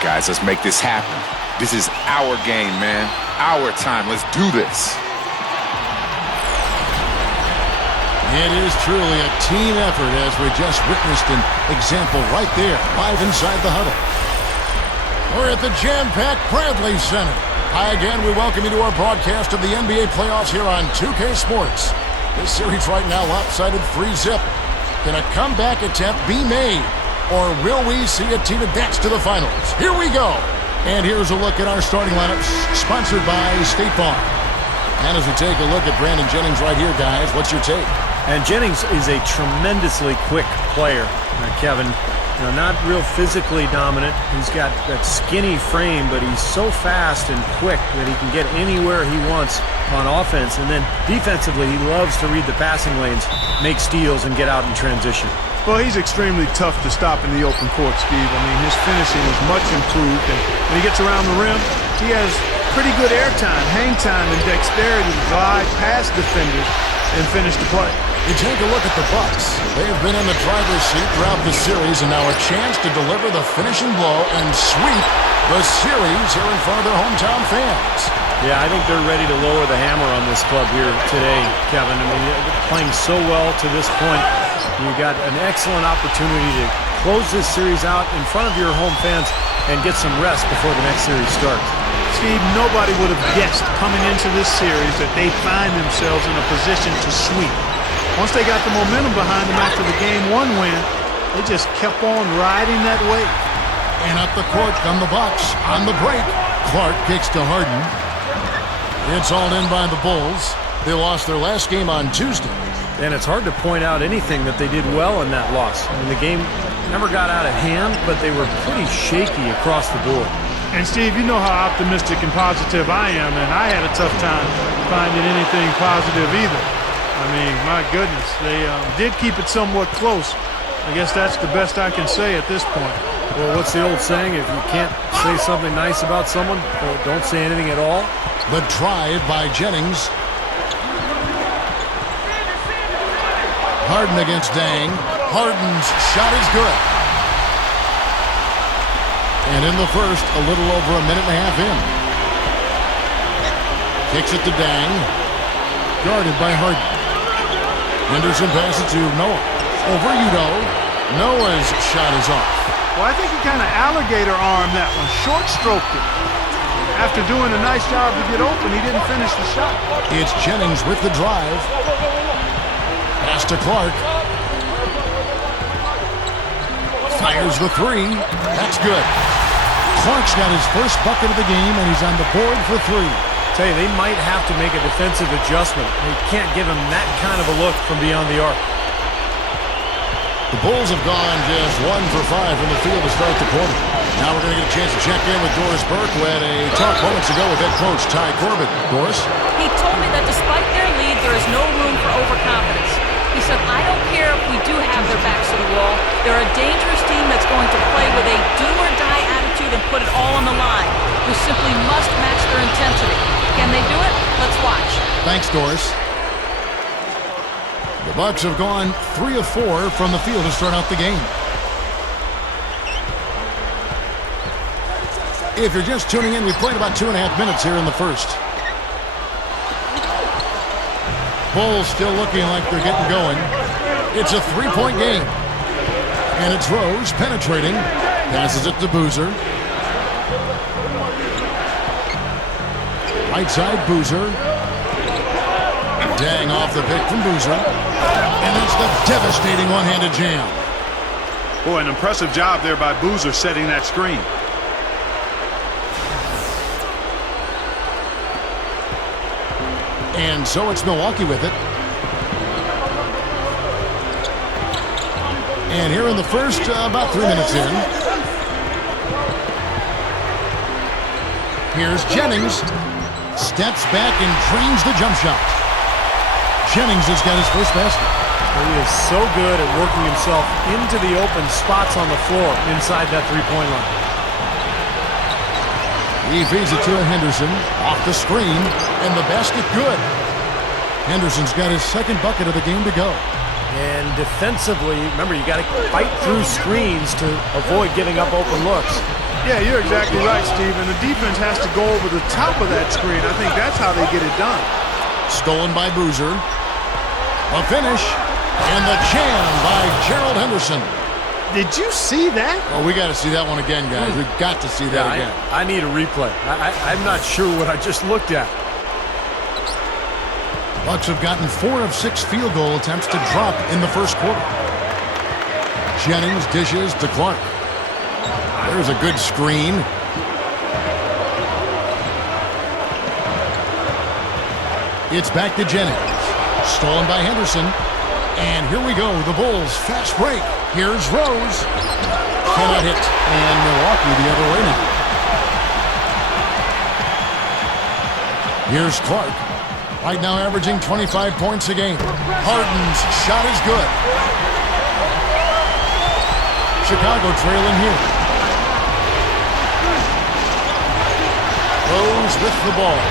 guys. Let's make this happen. This is our game, man. Our time. Let's do this. It is truly a team effort, as we just witnessed an example right there, live inside the huddle. We're at the jam-packed Bradley Center. Hi again, we welcome you to our broadcast of the NBA playoffs here on 2K Sports. This series right now lopsided 3-0. Can a comeback attempt be made? Or will we see a team advance to the finals? Here we go. And here's a look at our starting lineups, sponsored by State Farm. And as we take a look at Brandon Jennings right here, guys, what's your take? And Jennings is a tremendously quick player, Kevin. You know, not real physically dominant. He's got that skinny frame, but he's so fast and quick that he can get anywhere he wants on offense. And then defensively, he loves to read the passing lanes, make steals, and get out in transition. Well, he's extremely tough to stop in the open court, Steve. I mean, his finishing is much improved, and when he gets around the rim, he has pretty good air time, hang time, and dexterity to glide past defenders and finish the play. You take a look at the Bucks. They've been in the driver's seat throughout the series, and now a chance to deliver the finishing blow and sweep the series here in front of their hometown fans. Yeah, I think they're ready to lower the hammer on this club here today, Kevin. I mean, playing so well to this point. You got an excellent opportunity to close this series out in front of your home fans and get some rest before the next series starts. Steve, nobody would have guessed coming into this series that they'd find themselves in a position to sweep. Once they got the momentum behind them after the Game 1 win, they just kept on riding that wave. And up the court come the Bucks on the break. Clark kicks to Harden. It's all in by the Bulls. They lost their last game on Tuesday. And it's hard to point out anything that they did well in that loss. I mean, the game never got out of hand, but they were pretty shaky across the board. And Steve, you know how optimistic and positive I am, and I had a tough time finding anything positive either. I mean, my goodness, they did keep it somewhat close. I guess that's the best I can say at this point. Well, what's the old saying? If you can't say something nice about someone, well, don't say anything at all. The drive by Jennings. Harden against Dang. Harden's shot is good. And in the first, a little over a minute and a half in. Kicks it to Dang. Guarded by Harden. Henderson passes to Noah. Over Udo. Noah's shot is off. Well, I think he kind of alligator-armed that one. Short-stroked it. After doing a nice job to get open, he didn't finish the shot. It's Jennings with the drive. Pass to Clark. Fires the three. That's good. Clark's got his first bucket of the game, and he's on the board for three. Tell you, they might have to make a defensive adjustment. They can't give him that kind of a look from beyond the arc. The Bulls have gone just 1 for 5 from the field to start the quarter. Now we're going to get a chance to check in with Doris Burke, who had a talk moments ago with head coach Ty Corbett. Doris? He told me that despite their lead, there is no room for overconfidence. He said, I don't care if we do have their backs to the wall. They're a dangerous team that's going to play with a do-or-die attitude and put it all on the line. We simply must match their intensity. Can they do it? Let's watch. Thanks, Doris. The Bucks have gone 3 of 4 from the field to start out the game. If you're just tuning in, we played about 2.5 minutes here in the first. Bulls still looking like they're getting going. It's a 3-point game. And it's Rose penetrating. Passes it to Boozer. Right side, Boozer. Dang off the pick from Boozer. And that's the devastating one-handed jam. Boy, an impressive job there by Boozer setting that screen. And so it's Milwaukee with it. And here in the first, about 3 minutes in. Here's Jennings. Steps back and drains the jump shot. Jennings has got his first basket. He is so good at working himself into the open spots on the floor inside that three-point line. He feeds it to Henderson. Off the screen. And the basket good. Henderson's got his second bucket of the game to go. And defensively, remember, you got to fight through screens to avoid giving up open looks. Yeah, you're exactly right, Steve. And the defense has to go over the top of that screen. I think that's how they get it done. Stolen by Boozer. A finish. And the jam by Gerald Henderson. Did you see that? Oh, we got to see that one again, guys. We've got to see that again. I need a replay. I'm not sure what I just looked at. Bucks have gotten 4 of 6 field goal attempts to drop in the first quarter. Jennings dishes to Clark. There's a good screen. It's back to Jennings. Stolen by Henderson. And here we go. The Bulls fast break. Here's Rose. Cannot hit. And Milwaukee the other way now. Here's Clark. Right now averaging 25 points a game. Harden's shot is good. Chicago trailing here. Rose with the ball.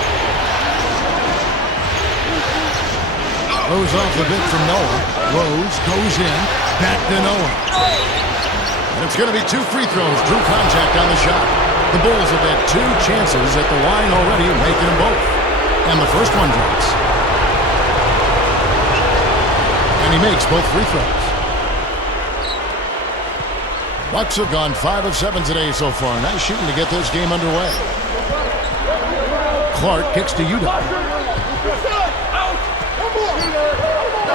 Rose off the bit from Noah. Rose goes in. Back to Noah. And it's going to be 2 free throws. Drew contact on the shot. The Bulls have had 2 chances at the line already, making them both. And the first one drops. And he makes both free throws. Bucks have gone 5 of 7 today so far. Nice shooting to get this game underway. Clark kicks to Utah.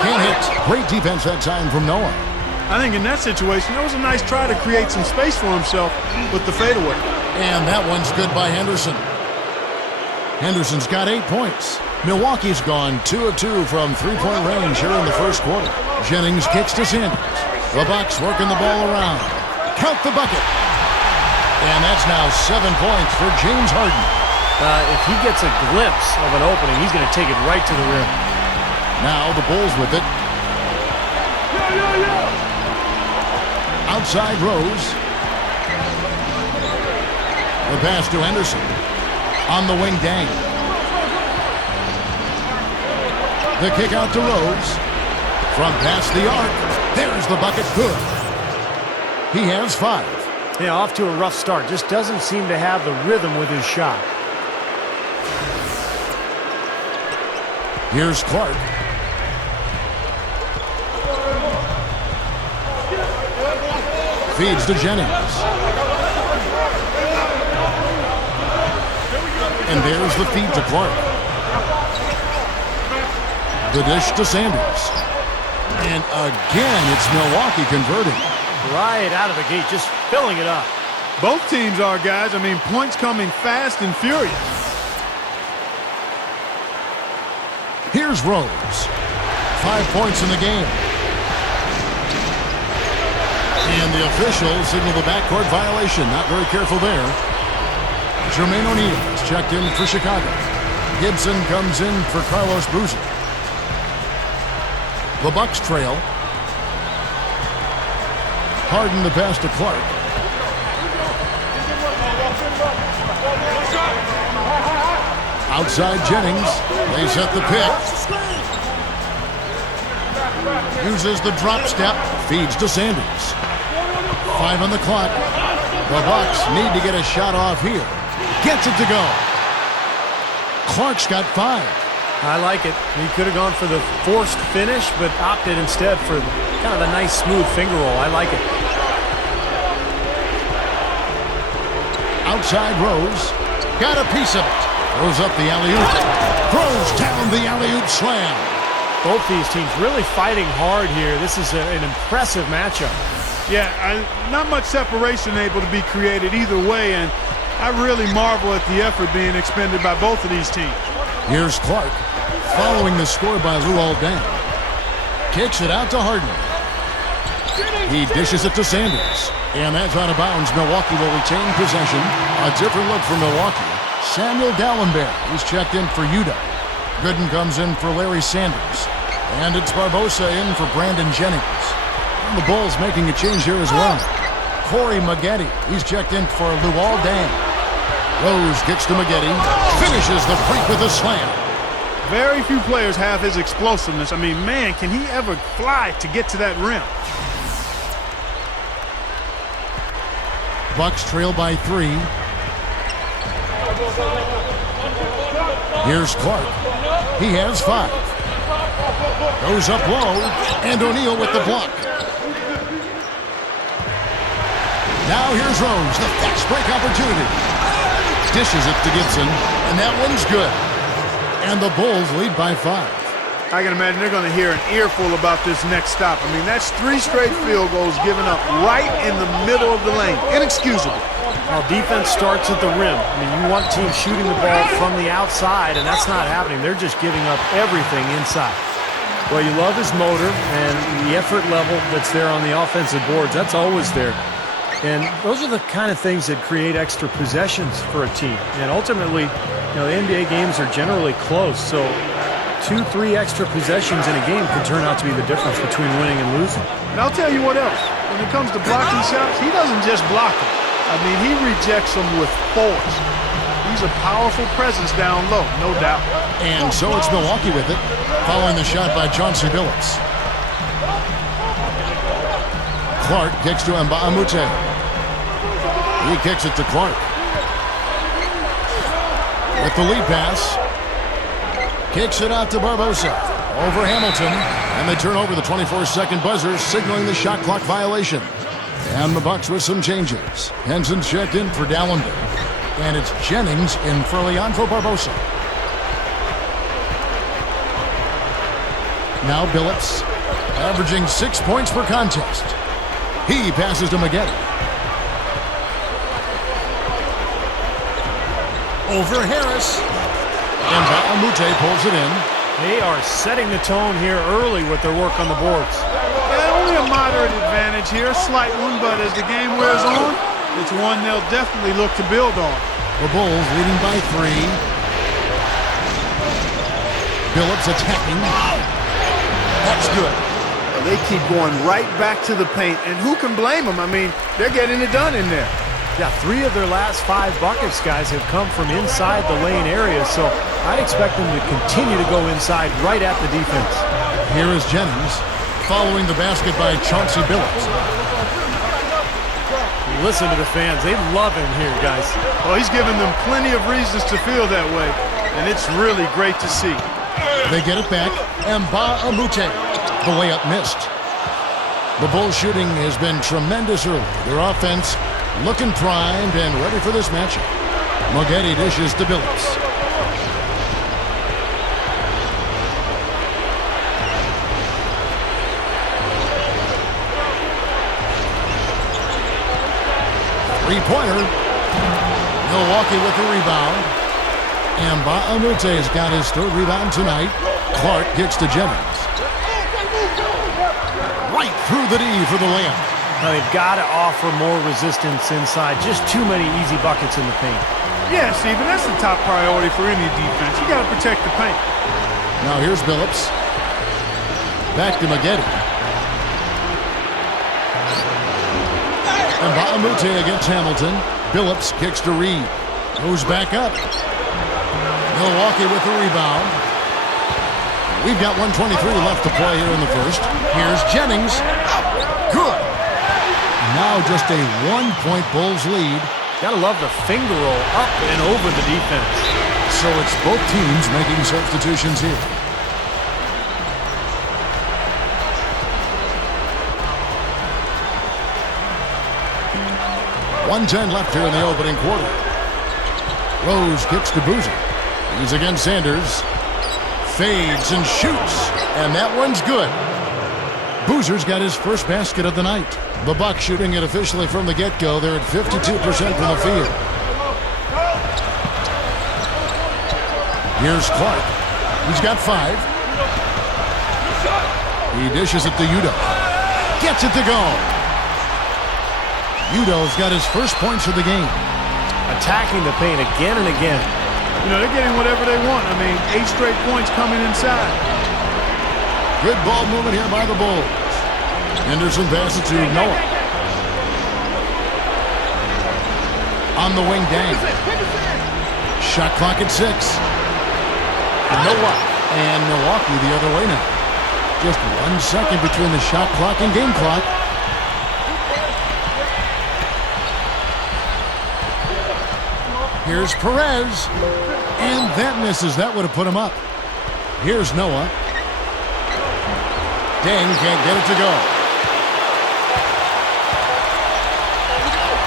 Can't hit. Great defense that time from Noah. I think in that situation, that was a nice try to create some space for himself with the fadeaway. And that one's good by Henderson. Henderson's got 8 points. Milwaukee's gone 2 of 2 from 3-point range here in the first quarter. Jennings kicks to Sanders. The Bucks working the ball around. Count the bucket. And that's now 7 points for James Harden. If he gets a glimpse of an opening, he's going to take it right to the rim. Now the Bulls with it. Outside Rose. The pass to Henderson. On the wing, Dang. The kick out to Rose. From past the arc. There's the bucket. Good. He has 5. Yeah, off to a rough start. Just doesn't seem to have the rhythm with his shot. Here's Clark. Feeds to Jennings. And there's the feed to Clark. The dish to Sanders. And again, it's Milwaukee converting. Right out of the gate, just filling it up. Both teams are, guys. I mean, points coming fast and furious. Here's Rose. 5 points in the game. And the officials signal the backcourt violation. Not very careful there. Jermaine O'Neal is checked in for Chicago. Gibson comes in for Carlos Boozer. The Bucks trail. Harden the pass to Clark. Outside Jennings. They set the pick. Uses the drop step. Feeds to Sanders. 5 on the clock. The Bucks need to get a shot off here. Gets it to go. Clark's got 5. I like it. He could have gone for the forced finish, but opted instead for kind of a nice smooth finger roll. I like it. Outside Rose. Got a piece of it. Throws up the alley-oop. Throws down the alley-oop slam. Both these teams really fighting hard here. This is an impressive matchup. Yeah, not much separation able to be created either way, and I really marvel at the effort being expended by both of these teams. Here's Clark, following the score by Luol Deng. Kicks it out to Harden. He dishes it to Sanders. And that's out of bounds. Milwaukee will retain possession. A different look for Milwaukee. Samuel Dallenberg is checked in for Utah. Gooden comes in for Larry Sanders. And it's Barbosa in for Brandon Jennings. And the Bulls making a change here as well. Corey Maggette, he's checked in for Luol Deng. Rose gets to Maggette, finishes the freak with a slam. Very few players have his explosiveness. I mean, man, can he ever fly to get to that rim? Bucks trail by 3. Here's Clark. He has 5. Goes up low, and O'Neal with the block. Now here's Rose, the fast break opportunity. Dishes it to Gibson, and that one's good. And the Bulls lead by 5. I can imagine they're going to hear an earful about this next stop. I mean, that's 3 straight field goals given up right in the middle of the lane. Inexcusable. Well, defense starts at the rim. I mean, you want teams shooting the ball from the outside, and that's not happening. They're just giving up everything inside. Well, you love his motor and the effort level that's there on the offensive boards. That's always there. And those are the kind of things that create extra possessions for a team. And ultimately, you know, the NBA games are generally close, so 2-3 extra possessions in a game could turn out to be the difference between winning and losing. And I'll tell you what else. When it comes to blocking shots, he doesn't just block them. I mean, he rejects them with force. He's a powerful presence down low, no doubt. And so it's Milwaukee with it, following the shot by Chauncey Billups. Clark kicks to Nba2K13. He kicks it to Clark. With the lead pass. Kicks it out to Barbosa. Over Hamilton. And they turn over the 24-second buzzer, signaling the shot clock violation. And the Bucks with some changes. Henson checked in for Dallander. And it's Jennings in for Leandro Barbosa. Now Billups, averaging 6 points per contest. He passes to Magette. Over Harris. And Nba2K13 pulls it in. They are setting the tone here early with their work on the boards. Yeah, only a moderate advantage here, a slight one, but as the game wears on, it's one they'll definitely look to build on. The Bulls leading by 3. Billups attacking. That's good. They keep going right back to the paint, and who can blame them? I mean, they're getting it done in there. Yeah, 3 of their last 5 buckets, guys, have come from inside the lane area, so I'd expect them to continue to go inside right at the defense. Here is Jennings, following the basket by Chauncey Billups. Listen to the fans. They love him here, guys. Well, he's given them plenty of reasons to feel that way, and it's really great to see. They get it back, and Nba2K13. The layup missed. The Bulls shooting has been tremendous early. Their offense looking primed and ready for this matchup. Magette dishes to Billups. Three-pointer. Milwaukee with the rebound. And Nba2K13's got his 3rd rebound tonight. Clark kicks to Jennings. Right through the D for the layup. Now they've got to offer more resistance inside. Just too many easy buckets in the paint. Yeah, Stephen, that's the top priority for any defense. You got to protect the paint. Now here's Billups. Back to Magette. And Nba2K13 against Hamilton. Billups kicks to Reed. Goes back up. Milwaukee with the rebound. We've got 1:23 left to play here in the first. Here's Jennings. Good. Now just a 1-point Bulls lead. Gotta love the finger roll up and over the defense. So it's both teams making substitutions here. .110 left here in the opening quarter. Rose kicks to Boozer. He's against Sanders. Fades and shoots. And that one's good. Boozer's got his first basket of the night. The Bucks shooting it officially from the get-go. They're at 52% from the field. Here's Clark. He's got 5. He dishes it to Udoh. Gets it to go. Udoh's got his first points of the game. Attacking the paint again and again. You know, they're getting whatever they want. I mean, 8 straight points coming inside. Good ball movement here by the Bulls. Henderson passes to Noah. On the wing, Dang. Shot clock at 6. Noah and Milwaukee the other way now. Just 1 second between the shot clock and game clock. Here's Perez. And that misses. That would have put him up. Here's Noah. Dang can't get it to go.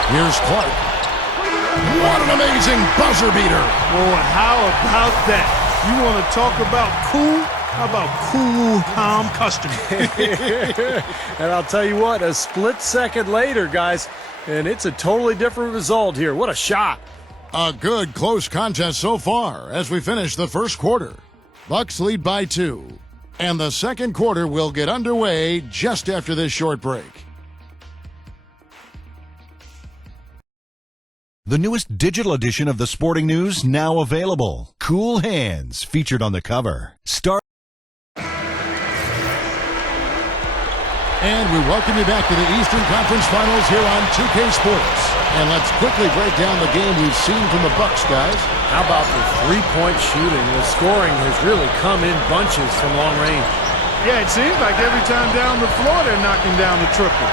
Here's Clark. What an amazing buzzer beater. Boy, how about that? You want to talk about cool? How about cool, calm customer? And I'll tell you what, a split second later, guys, and it's a totally different result here. What a shot. A good close contest so far as we finish the first quarter. Bucks lead by 2. And the second quarter will get underway just after this short break. The newest digital edition of the Sporting News now available. Cool Hands, featured on the cover. And we welcome you back to the Eastern Conference Finals here on 2K Sports. And let's quickly break down the game we've seen from the Bucks, guys. How about the three-point shooting? The scoring has really come in bunches from long range. Yeah, it seems like every time down the floor they're knocking down the triple.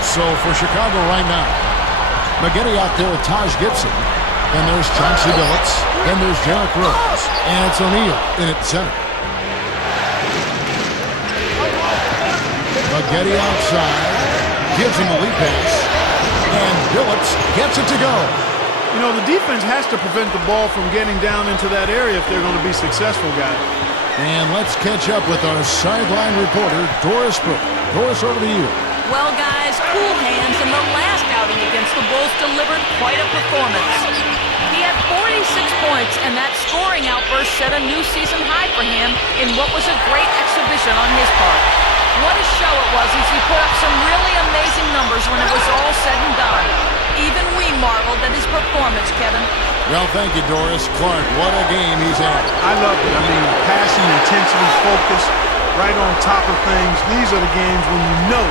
So for Chicago right now, McGetty out there with Taj Gibson. Then there's Chauncey Billups. Then there's Derrick Rose. And it's O'Neal in at center. McGetty outside. Gives him a lead pass. And Billups gets it to go. You know, the defense has to prevent the ball from getting down into that area if they're going to be successful, guys. And let's catch up with our sideline reporter, Doris Burke. Doris, over to you. Well, guys, cool hands in the last outing against the Bulls delivered quite a performance. He had 46 points, and that scoring outburst set a new season high for him in what was a great exhibition on his part. What a show it was as he put up some really amazing numbers when it was all said and done. Even we marveled at his performance, Kevin. Well, thank you, Doris. Clark, what a game he's had. I loved it. I mean, passion, intensity, focus, right on top of things. These are the games when you know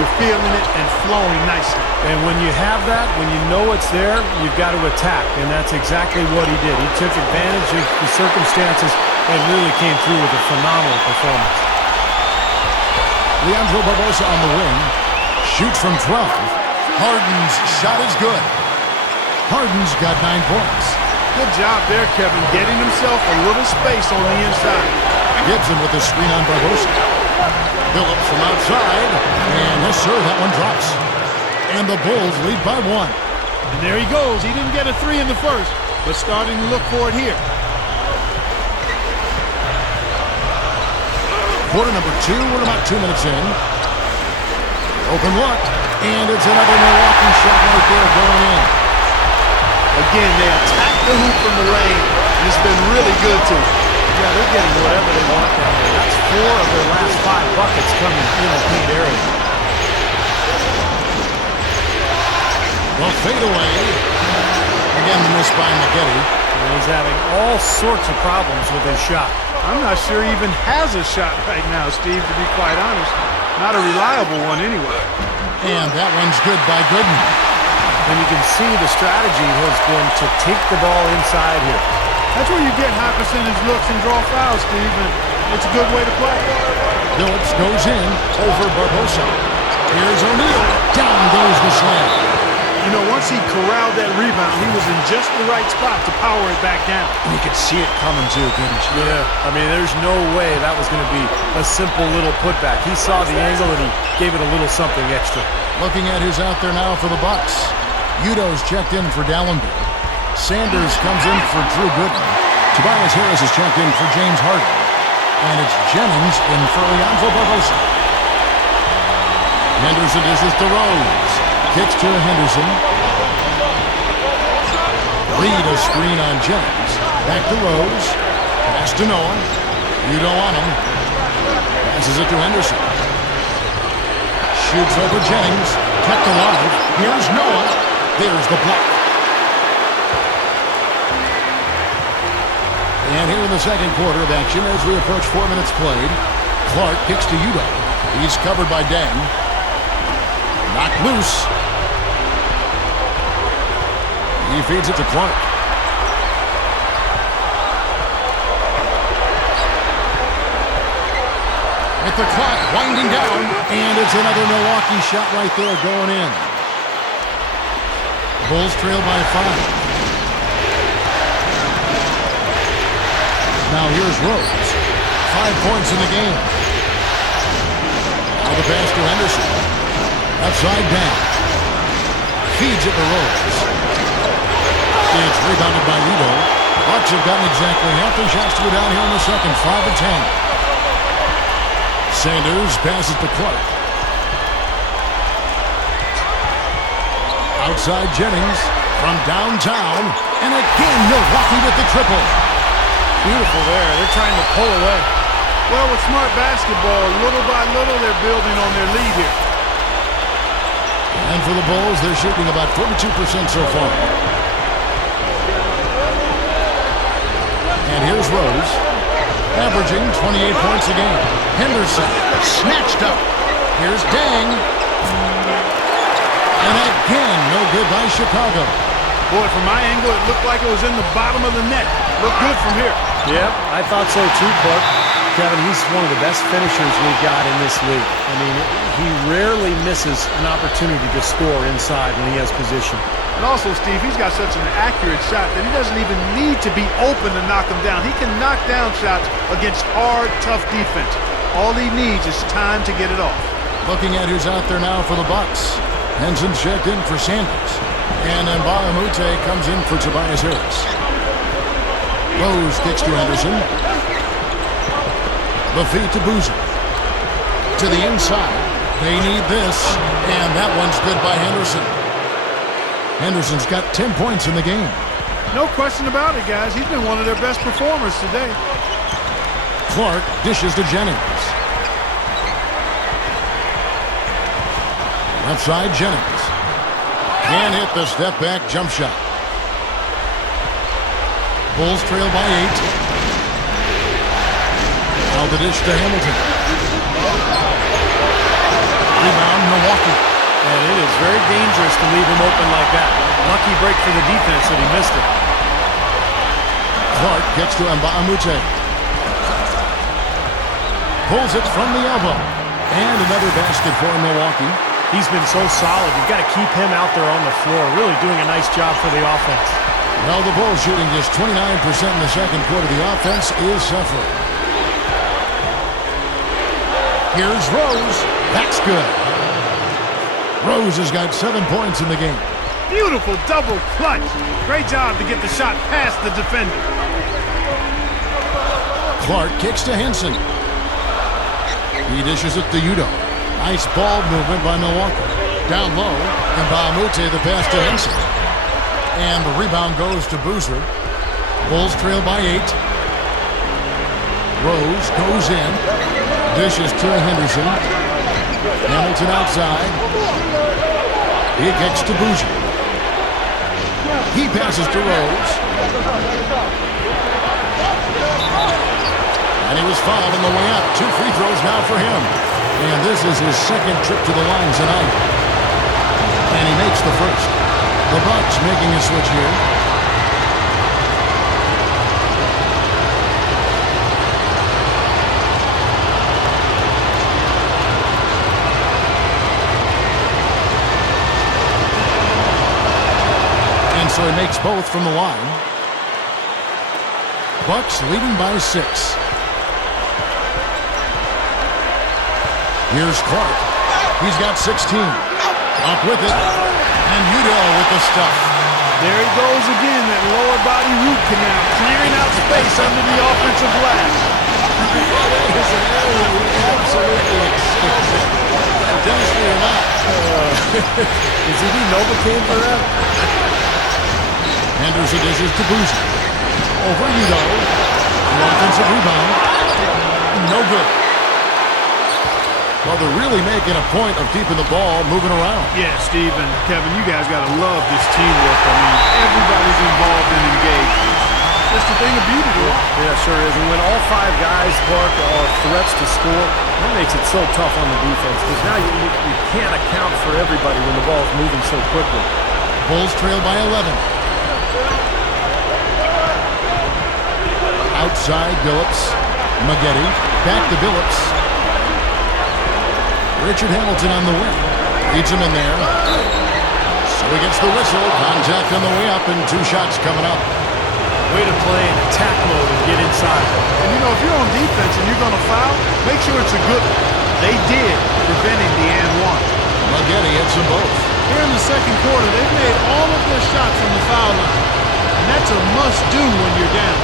you're feeling it and flowing nicely. And when you have that, when you know it's there, you've got to attack. And that's exactly what he did. He took advantage of the circumstances and really came through with a phenomenal performance. Leandro Barbosa on the wing. Shoots from 12. Harden's shot is good. Harden's got 9 points. Good job there, Kevin, getting himself a little space on the inside. Gibson with the screen on Barbosa. Billups from outside. And yes, sir, that one drops. And the Bulls lead by 1. And there he goes. He didn't get a 3 in the first, but starting to look for it here. Quarter number 2, we're about 2 minutes in. Open look, and it's another Milwaukee shot right there going in. Again, they attack the hoop from the lane, and it's been really good to them. Yeah, they're getting whatever they want down there. That's 4 of their last 5 buckets coming in the paint area. Well, fade away. Again, the miss by McGetty. And he's having all sorts of problems with his shot. I'm not sure he even has a shot right now, Steve, to be quite honest. Not a reliable one anyway. And that one's good by Gooden. And you can see the strategy has been to take the ball inside here. That's where you get high percentage looks and draw fouls, Steve, and it's a good way to play. Billups goes in over Barbosa. Here's O'Neal. Down goes the slam. You know, once he corralled that rebound, he was in just the right spot to power it back down. And you could see it coming too, couldn't you? Yeah, I mean, there's no way that was going to be a simple little putback. He saw the angle and he gave it a little something extra. Looking at who's out there now for the Bucks. Udo's checked in for Dallenberg. Sanders comes in for Drew Gooden. Tobias Harris is checked in for James Harden. And it's Jennings in for Leandro Barbosa. Henderson dishes to Rose. Kicks to Henderson. Reed a screen on Jennings. Back to Rose. Pass to Noah. Udo on him. Passes it to Henderson. Shoots over Jennings. Kept alive. Here's Noah. There's the block. And here in the second quarter of action as we approach 4 minutes played. Clark kicks to Udo. He's covered by Dang. Knocked loose. He feeds it to Clark. With the clock winding down, and it's another Milwaukee shot right there going in. Bulls trail by 5. Now here's Rose. 5 points in the game. Now the pass to Henderson. Upside down. Feeds it to Rose. It's rebounded by Lido. Bucks have gotten exactly half their shots to go down here in the second. 5 of 10. Sanders passes to Clark. Outside Jennings from downtown. And again, Milwaukee with the triple. Beautiful there. They're trying to pull away. Well, with smart basketball, little by little, they're building on their lead here. And for the Bulls, they're shooting about 42% so far. And here's Rose, averaging 28 points a game. Henderson, snatched up. Here's Dang. And again, no good by Chicago. Boy, from my angle, it looked like it was in the bottom of the net. Looked good from here. Yep, I thought so too, Clark. Kevin, he's one of the best finishers we've got in this league. I mean, he rarely misses an opportunity to score inside when he has position. And also, Steve, he's got such an accurate shot that he doesn't even need to be open to knock him down. He can knock down shots against hard, tough defense. All he needs is time to get it off. Looking at who's out there now for the Bucks. Henson's checked in for Sanders. And Nba2K comes in for Tobias Harris. Rose kicks to Henderson. The feed to Boozer. To the inside. They need this. And that one's good by Henderson. Henderson's got 10 points in the game. No question about it, guys. He's been one of their best performers today. Clark dishes to Jennings. Left side, Jennings. Can't hit the step-back jump shot. Bulls trail by 8. Now the dish to Hamilton. Rebound, Milwaukee. And it is very dangerous to leave him open like that. Lucky break for the defense that he missed it. Clark gets to Nba2K. Pulls it from the elbow. And another basket for Milwaukee. He's been so solid. You've got to keep him out there on the floor, really doing a nice job for the offense. Well, the Bulls shooting just 29% in the second quarter. The offense is suffering. Here's Rose. That's good. Rose has got 7 points in the game. Beautiful double clutch. Great job to get the shot past the defender. Clark kicks to Henson. He dishes it to Udo. Nice ball movement by Milwaukee. Down low, and Nba2K the pass to Henson. And the rebound goes to Boozer. Bulls trail by 8. Rose goes in. Dishes to Henderson. Hamilton outside. He kicks to Boozer. He passes to Rose. And he was fouled on the way up. 2 free throws now for him. And this is his second trip to the line tonight. And he makes the first. The Bucks making a switch here. And so he makes both from the line. Bucks leading by 6. Here's Clark. He's got 16. Up with it. And Udo with the stuff. There he goes again, that lower body root canal, clearing out space under the offensive glass. That is an area we absolutely excel. Dynasty or not. Is he Novocaine for that? Henderson dishes to Boozer. Over Udo. An offensive rebound. No good. Well, they're really making a point of keeping the ball moving around. Yeah, Steve and Kevin, you guys got to love this teamwork. I mean, everybody's involved and engaged. Just a thing of beauty, bro. Yeah, sure is. And when all 5 guys, Clark, are threats to score, that makes it so tough on the defense. Because now you can't account for everybody when the ball's moving so quickly. Bulls trail by 11. Outside, Billups. Maggette. Back to Billups. Richard Hamilton on the wing. Leads him in there. So he gets the whistle. Contact on the way up and 2 shots coming up. Way to play in attack mode and get inside. And, you know, if you're on defense and you're going to foul, make sure it's a good one. They did, preventing the and one. Maggette hits them both. Here in the second quarter, they've made all of their shots from the foul line. And that's a must-do when you're down.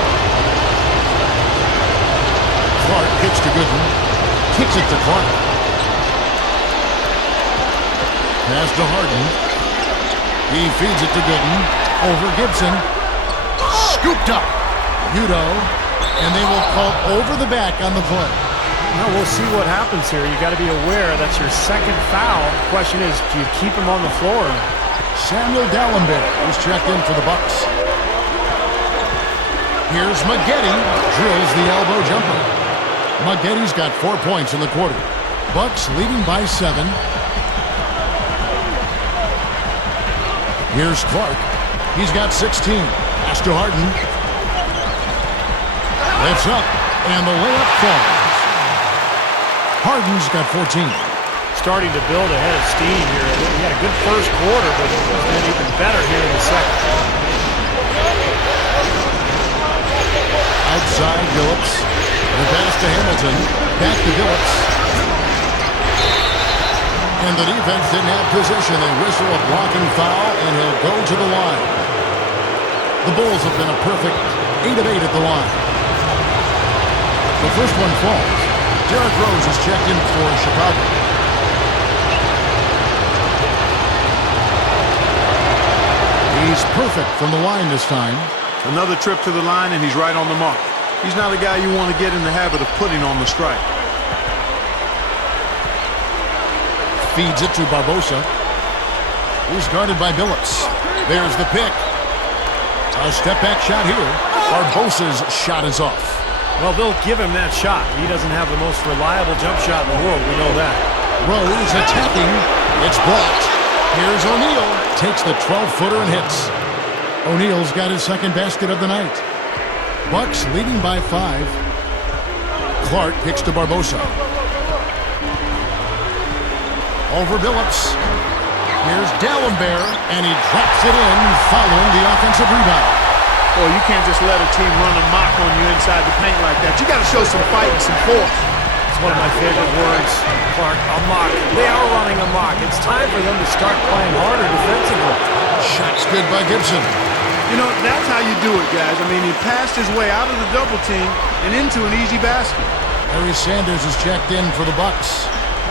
Clark kicks to Gooden. Kicks it to Clark. Pass to Harden. He feeds it to Gooden. Over Gibson. Scooped up. Udo. And they will call over the back on the play. No, we'll see what happens here. You got to be aware that's your second foul. The question is, do you keep him on the floor? Samuel Dallenberg, who's checked in for the Bucks. Here's Maggette. Drills the elbow jumper. Maggette's got 4 points in the quarter. Bucks leading by 7. Here's Clark. He's got 16. Pass to Harden. Lifts up, and the layup falls. Harden's got 14. Starting to build a head of steam here. He had a good first quarter, but it's been even better here in the second. Outside Phillips. The pass to Hamilton. Back to Phillips. And the defense didn't have possession. They whistle a blocking foul, and he'll go to the line. The Bulls have been a perfect 8 of 8 at the line. The first one falls. Derrick Rose is checked in for Chicago. He's perfect from the line this time. Another trip to the line, and he's right on the mark. He's not a guy you want to get in the habit of putting on the strike. Feeds it to Barbosa. He's guarded by Billups. There's the pick. A step-back shot here. Barbosa's shot is off. Well, they'll give him that shot. He doesn't have the most reliable jump shot in the world. We know that. Rose attacking. It's blocked. Here's O'Neal. Takes the 12-footer and hits. O'Neal's got his second basket of the night. Bucks leading by 5. Clark kicks to Barbosa. Over Billups. Here's Dallenberg, and he drops it in following the offensive rebound. Well, you can't just let a team run amok on you inside the paint like that. You got to show some fight and some force. It's one of my favorite words, Clark, amok. They are running amok. It's time for them to start playing harder defensively. Shot's good by Gibson. You know, that's how you do it, guys. I mean, he passed his way out of the double team and into an easy basket. Harry Sanders is checked in for the Bucks.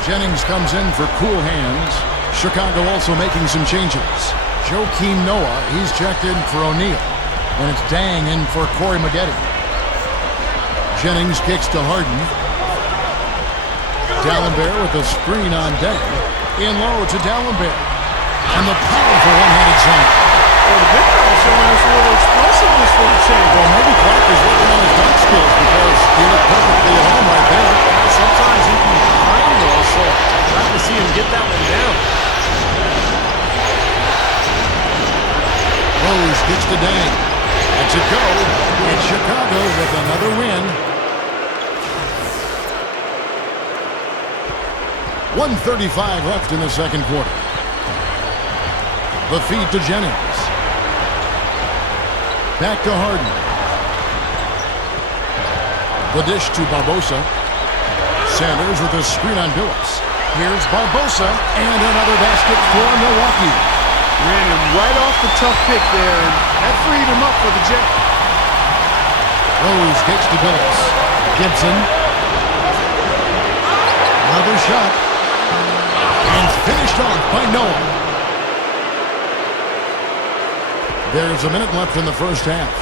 Jennings comes in for cool hands. Chicago also making some changes. Joakim Noah, he's checked in for O'Neal. And it's Dang in for Corey Maggette. Jennings kicks to Harden. Dallenberg with the screen on Dang. In low to Dallenberg. And the powerful one-handed slam. Well, the big man showing us a little explosiveness for the change. Well, maybe Clark is working on his dunk skills because he looked perfectly at home right there. Sometimes he can find those, so glad to see him get that one down. Rose gets to Dang. Lets it go. And Chicago with another win. 1:35 left in the second quarter. The feed to Jennings. Back to Harden. The dish to Barbosa. Sanders with a screen on Billups. Here's Barbosa, and another basket for Milwaukee. Ran him right off the tough pick there, and that freed him up for the Jet. Rose gets to Billups. Gibson. Another shot. And finished off by Noah. There's a minute left in the first half.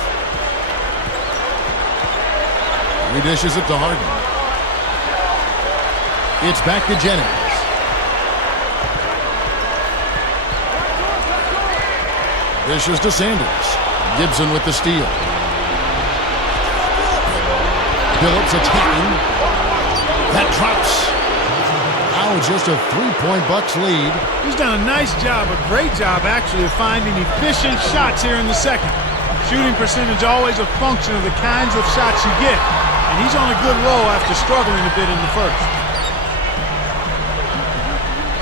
He dishes it to Harden. It's back to Jennings. Dishes to Sanders. Gibson with the steal. Billups attacking. That drops. Now just a 3-point Bucks lead. He's done a nice job, a great job actually, of finding efficient shots here in the second. Shooting percentage always a function of the kinds of shots you get. And he's on a good roll after struggling a bit in the first.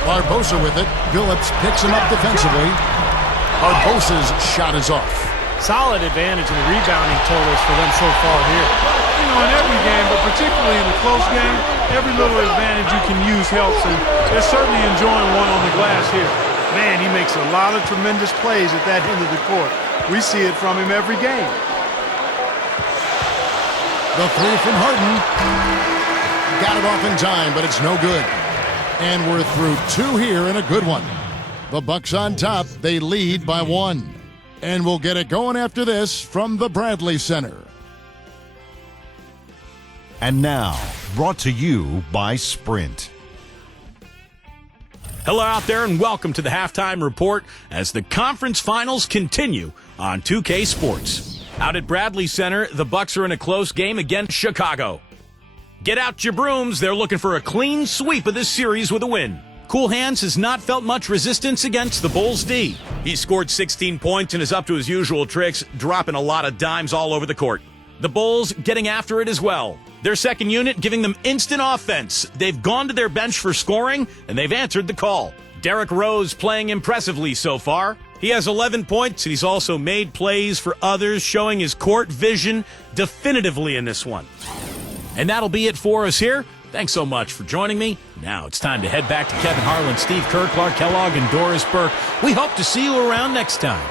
Barbosa with it. Billups picks him up defensively. Barbosa's shot is off. Solid advantage in the rebounding totals for them so far here. You know, in every game, but particularly in a close game, every little advantage you can use helps, and they're certainly enjoying one on the glass here. Man, he makes a lot of tremendous plays at that end of the court. We see it from him every game. The three from Harden. Got it off in time, but it's no good. And we're through two here and a good one. The Bucks on top. They lead by 1. And we'll get it going after this from the Bradley Center. And now, brought to you by Sprint. Hello out there and welcome to the Halftime Report as the conference finals continue on 2K Sports. Out at Bradley Center, the Bucks are in a close game against Chicago. Get out your brooms, they're looking for a clean sweep of this series with a win. Cool Hands has not felt much resistance against the Bulls D. He scored 16 points and is up to his usual tricks, dropping a lot of dimes all over the court. The Bulls getting after it as well. Their second unit giving them instant offense. They've gone to their bench for scoring, and they've answered the call. Derrick Rose playing impressively so far. He has 11 points, and he's also made plays for others, showing his court vision definitively in this one. And that'll be it for us here. Thanks so much for joining me. Now it's time to head back to Kevin Harlan, Steve Kerr, Clark Kellogg, and Doris Burke. We hope to see you around next time.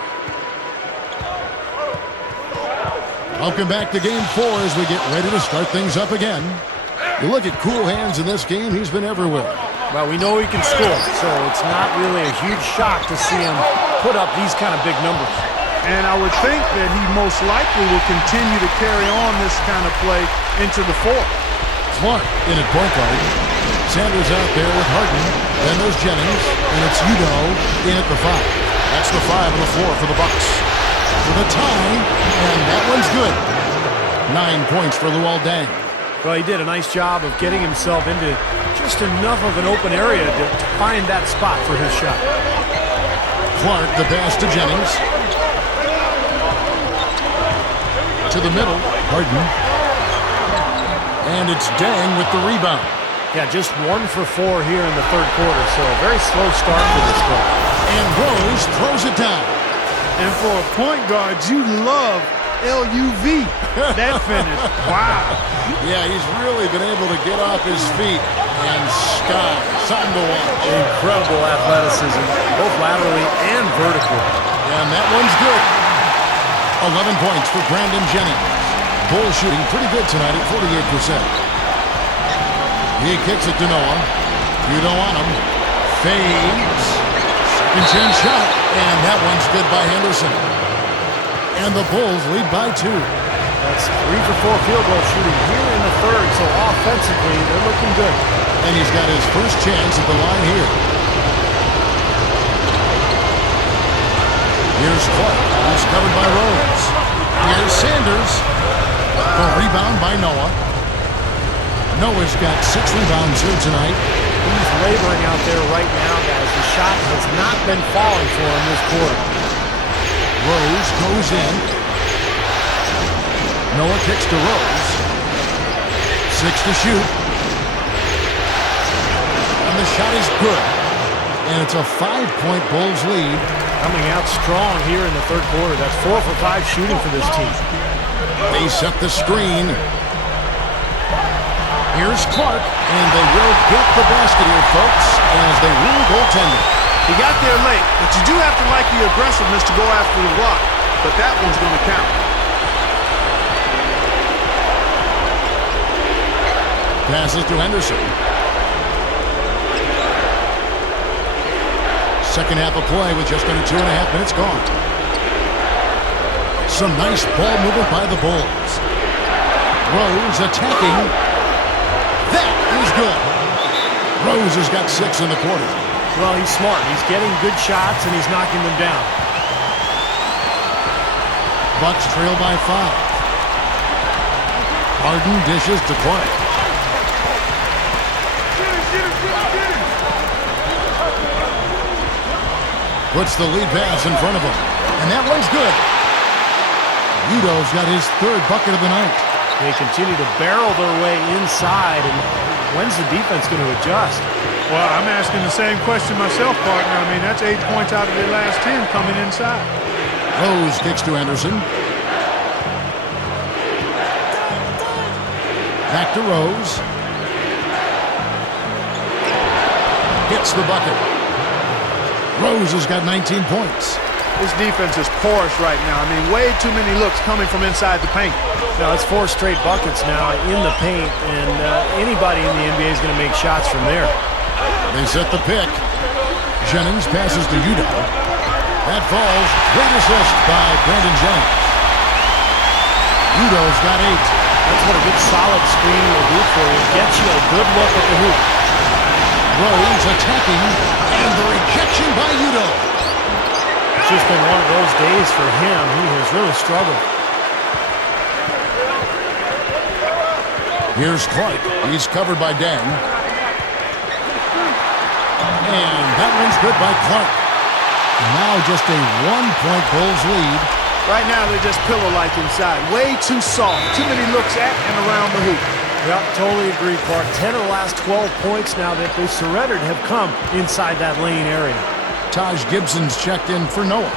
Welcome back to Game 4 as we get ready to start things up again. You look at Cool Hands in this game, he's been everywhere. Well, we know he can score, so it's not really a huge shock to see him put up these kind of big numbers. And I would think that he most likely will continue to carry on this kind of play into the fourth. Clark in at point guard. Sanders out there with Harden. Then there's Jennings, and it's Udo in at the 5. That's the 5 and the 4 for the Bucks. For the tie, and that one's good. 9 points for Luol Deng. Well, he did a nice job of getting himself into just enough of an open area to find that spot for his shot. Clark, the pass to Jennings. To the middle, Harden. And it's Deng with the rebound. Yeah, just 1 for 4 here in the third quarter, so a very slow start for this club. And Rose throws it down. And for a point guard, you love LUV. That finish. Wow. Yeah, he's really been able to get off his feet and sky. Something to watch. Incredible athleticism, both laterally and vertically. And that one's good. 11 points for Brandon Jennings. Bulls shooting pretty good tonight at 48%. He kicks it to Noah. You don't want him. Fades. Second chance shot. And that one's good by Henderson. And the Bulls lead by 2. That's 3 for 4 field goal shooting here in the third, so offensively they're looking good. And he's got his first chance at the line here. Here's Clark, who's covered by Rose. Here's Sanders. The rebound by Noah. Noah's got 6 rebounds here tonight. He's laboring out there right now, guys. The shot has not been falling for him this quarter. Rose goes in. Noah kicks to Rose. 6 to shoot. And the shot is good. And it's a 5-point Bulls lead. Coming out strong here in the third quarter. That's 4 for 5 shooting for this team. They set the screen. Here's Clark, and they will get the basket here, folks, as they rule goaltending. He got there late, but you do have to like the aggressiveness to go after the block. But that one's going to count. Passes to Henderson. Second half of play with just under 2.5 minutes gone. Some nice ball movement by the Bulls. Rose attacking. That is good. Rose has got 6 in the quarter. Well, he's smart. He's getting good shots, and he's knocking them down. Bucks trail by 5. Harden dishes to Clark. Puts the lead pass in front of him. And that one's good. Udo's got his 3rd bucket of the night. They continue to barrel their way inside, and when's the defense going to adjust? Well, I'm asking the same question myself, partner. I mean, that's 8 points out of their last 10 coming inside. Rose kicks to Anderson. Back to Rose. Hits the bucket. Rose has got 19 points. This defense is porous right now. I mean, way too many looks coming from inside the paint. Now, it's 4 straight buckets now in the paint, and anybody in the NBA is going to make shots from there. They set the pick. Jennings passes to Udo. That falls. Great assist by Brandon Jennings. Udo's got 8. That's what a good solid screen will do for you. Gets you a good look at the hoop. Rose attacking, and the rejection by Udo. It's just been one of those days for him. He has really struggled. Here's Clark. He's covered by Dang. And that one's good by Clark. Now just a 1-point Bulls lead. Right now, they're just pillow-like inside. Way too soft. Too many looks at and around the hoop. Yeah, totally agree, Clark. 10 of the last 12 points now that they surrendered have come inside that lane area. Taj Gibson's checked in for Noah.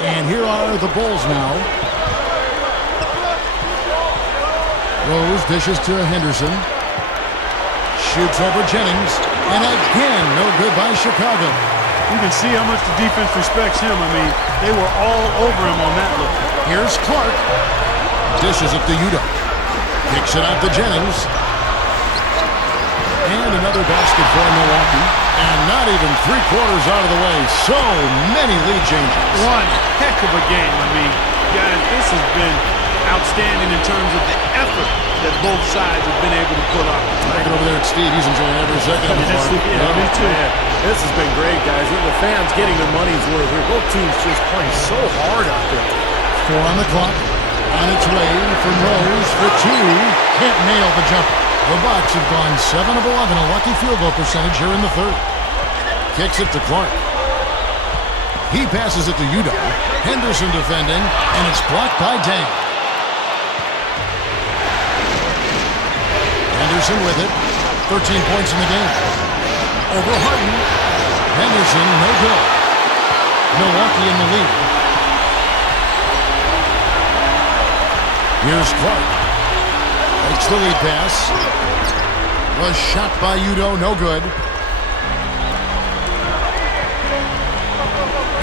And here are the Bulls now. Rose dishes to Henderson. Shoots over Jennings. And again, no good by Chicago. You can see how much the defense respects him. I mean, they were all over him on that look. Here's Clark. Dishes it to Udo. Kicks it out to Jennings. And another basket for Milwaukee. And not even 3/4 out of the way. So many lead changes. One heck of a game. I mean, guys, this has been outstanding in terms of the effort that both sides have been able to put up. Back over there at Steve. He's enjoying every second of the Yes, party. yeah, me too. This has been great, guys. The fans getting their money's worth here. Both teams just playing so hard out there. 4 on the clock. On its way from Rose for 2. Can't nail the jumper. The Bucks have gone 7 of 11, a lucky field goal percentage here in the third. Kicks it to Clark. He passes it to Udo. Henderson defending, and it's blocked by Dang. Henderson with it. 13 points in the game. Over Harden. Henderson, no good. Milwaukee in the lead. Here's Clark. Takes the lead pass. Was shot by Udo, no good.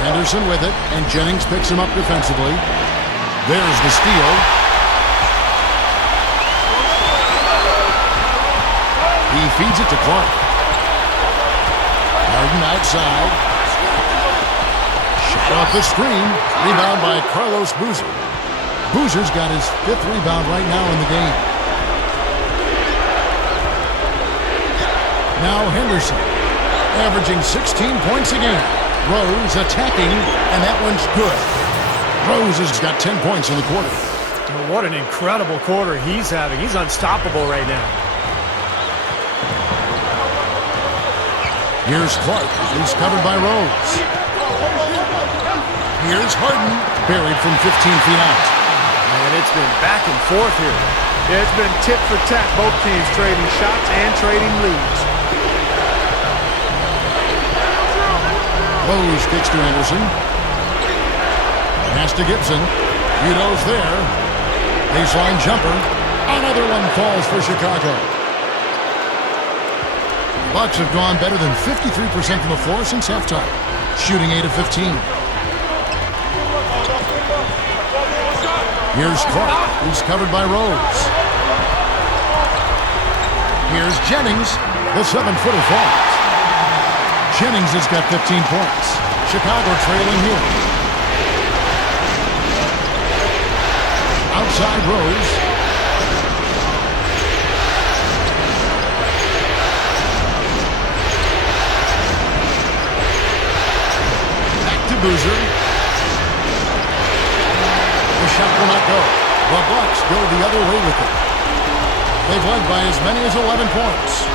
Henderson with it, and Jennings picks him up defensively. There's the steal. He feeds it to Clark. Harden outside. Shot off the screen. Rebound by Carlos Boozer. Boozer's got his 5th rebound right now in the game. Now Henderson, averaging 16 points a game. Rose attacking, and that one's good. Rose has got 10 points in the quarter. Well, what an incredible quarter he's having. He's unstoppable right now. Here's Clark. He's covered by Rose. Here's Harden, buried from 15 feet out. And it's been back and forth here. Yeah, it's been tit for tat. Both teams trading shots and trading leads. Rose kicks to Anderson. Pass to Gibson. Udo's there. Baseline jumper. Another one falls for Chicago. Bucks have gone better than 53% from the floor since halftime, shooting 8 of 15. Here's Clark, who's covered by Rose. Here's Jennings, the 7-footer falls. Jennings has got 15 points. Chicago trailing here. Outside Rose. Back to Boozer. The shot will not go. The Bucks go the other way with it. They've led by as many as 11 points.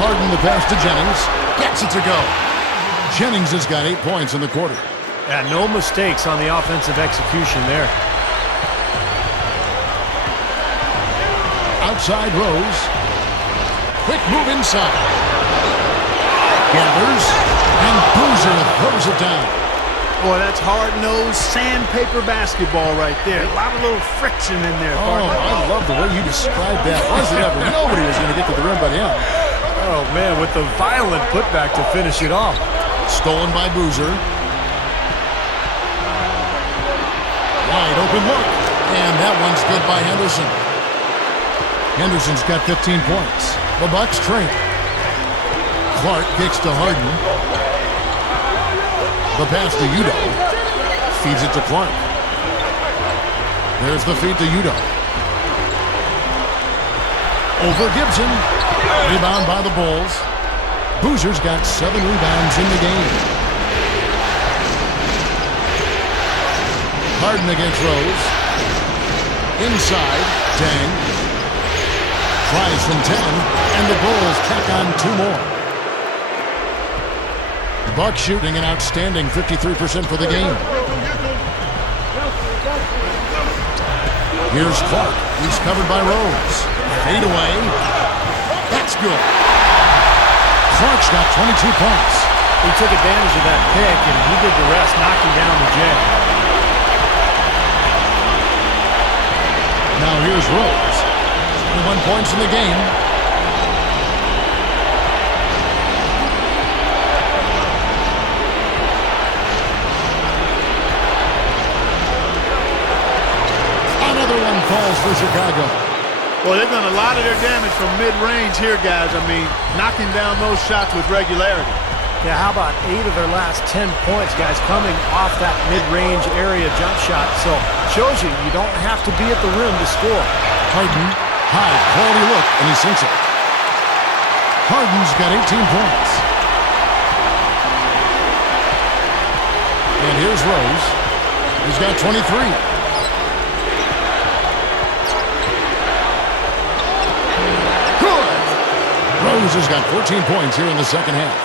Harden the pass to Jennings. Gets it to go. Jennings has got 8 points in the quarter. Yeah, no mistakes on the offensive execution there. Outside Rose. Quick move inside. Gathers. Boozer throws it down. Boy, that's hard-nosed sandpaper basketball right there. A lot of little friction in there, partner. I love the way you described that. Was it ever? Nobody was going to get to the rim but him. Oh, man, with the violent putback to finish it off. Stolen by Boozer. Wide open look. And that one's good by Henderson. Henderson's got 15 points. The Bucks trail. Clark kicks to Harden. The pass to Udo. Feeds it to Clark. There's the feed to Udo. Over Gibson. Rebound by the Bulls. Boozer's got 7 rebounds in the game. Harden against Rose. Inside. Dang. Tries from 10. And the Bulls tack on 2 more. Bucks shooting an outstanding 53% for the game. Here's Clark. He's covered by Rose. Fade away. That's good. Clark's got 22 points. He took advantage of that pick, and he did the rest, knocking down the jam. Now here's Rose. 21 points in the game. Falls for Chicago. Well, they've done a lot of their damage from mid-range here, guys. I mean, knocking down those shots with regularity. Yeah, how about 8 of their last 10 points, guys, coming off that mid-range area jump shot. So, shows you don't have to be at the rim to score. Harden, high, quality look, and he sinks it. Harden's got 18 points. And here's Rose. He's got 23. Rose has got 14 points here in the second half.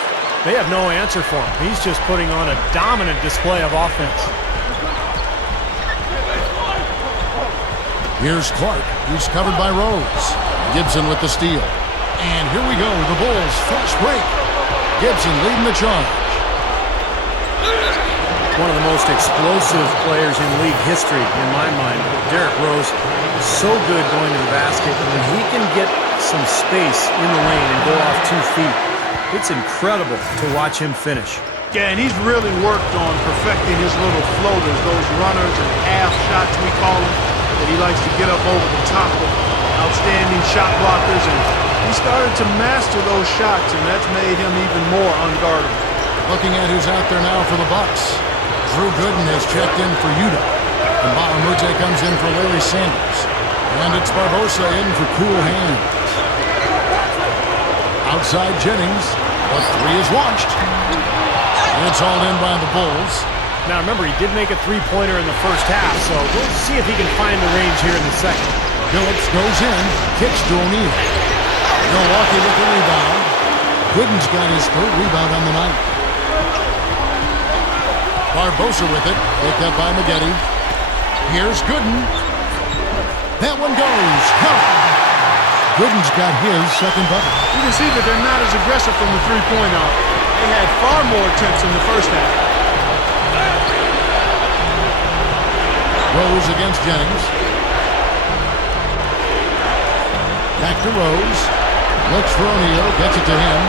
They have no answer for him. He's just putting on a dominant display of offense. Here's Clark. He's covered by Rose. Gibson with the steal. And here we go. The Bulls fast break. Gibson leading the charge. One of the most explosive players in league history, in my mind. Derrick Rose is so good going to the basket. And when he can get some space in the lane and go off 2 feet, it's incredible to watch him finish. Yeah, and he's really worked on perfecting his little floaters, those runners and half shots we call them, that he likes to get up over the top of outstanding shot blockers. And he started to master those shots, and that's made him even more unguardable. Looking at who's out there now for the Bucks. Drew Gooden has checked in for Udo. And Bahamute comes in for Larry Sanders. And it's Barbosa in for Cool Hands. Outside Jennings. The 3 is launched. And it's all in by the Bulls. Now remember, he did make a 3-pointer in the first half, so we'll see if he can find the range here in the second. Phillips goes in. Kicks to O'Neal. Milwaukee with the rebound. Gooden's got his 3rd rebound on the night. Barbosa with it. Picked up by Maggette. Here's Gooden. That one goes. Gooden's got his second bucket. You can see that they're not as aggressive from the three-point arc. They had far more attempts in the first half. Rose against Jennings. Back to Rose. Looks for O'Neal. Gets it to him.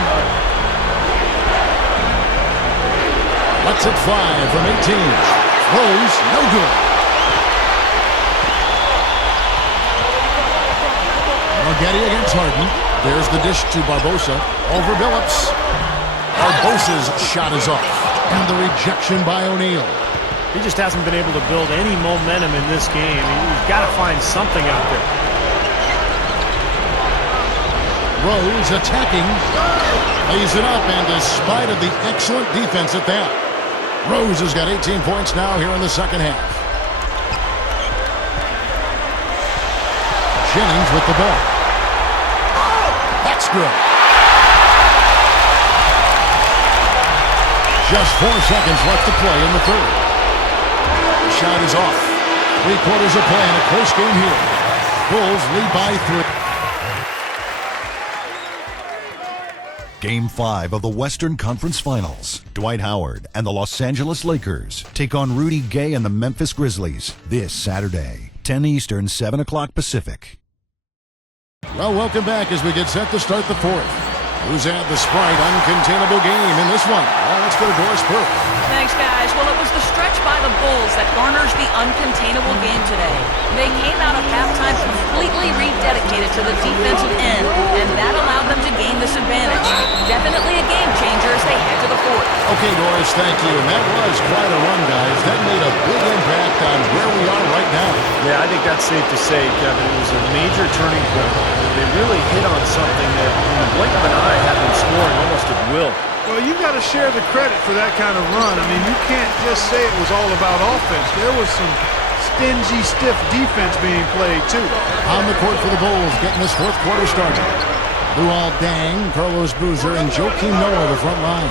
Lets it fly from 18. Rose, no good. Maggette against Harden. There's the dish to Barbosa. Over Billups. Barbosa's shot is off. And the rejection by O'Neal. He just hasn't been able to build any momentum in this game. He's got to find something out there. Rose attacking. Lays it up, and despite of the excellent defense at that, Rose has got 18 points now here in the second half. Jennings with the ball. That's good. Just 4 seconds left to play in the third. The shot is off. 3/4 of play in a close game here. Bulls lead by 3. Game 5 of the Western Conference Finals. Dwight Howard and the Los Angeles Lakers take on Rudy Gay and the Memphis Grizzlies this Saturday, 10 Eastern, 7 o'clock Pacific. Well, welcome back as we get set to start the fourth. Who's had the Sprite uncontainable game in this one? Well, let's go to Doris Burke. Thanks, guys. Well, it was the stretch by the Bulls that garners the uncontainable game today. They came out of halftime completely rededicated to the defensive end, and that allowed them to gain this advantage. Definitely a game changer as they head to the fourth. Okay, Doris, thank you. And that was quite a run, guys. That made a big impact on where we are right now. Yeah, I think that's safe to say, Kevin. It was a major turning point. They really hit on something that, in the blink of an eye, had them scoring almost at will. Well, you got to share the credit for that kind of run. I mean, you can't just say it was all about offense. There was some stingy, stiff defense being played, too. On the court for the Bulls, getting this fourth quarter started. Luol Deng, Carlos Boozer, and Joakim Noah, the front line.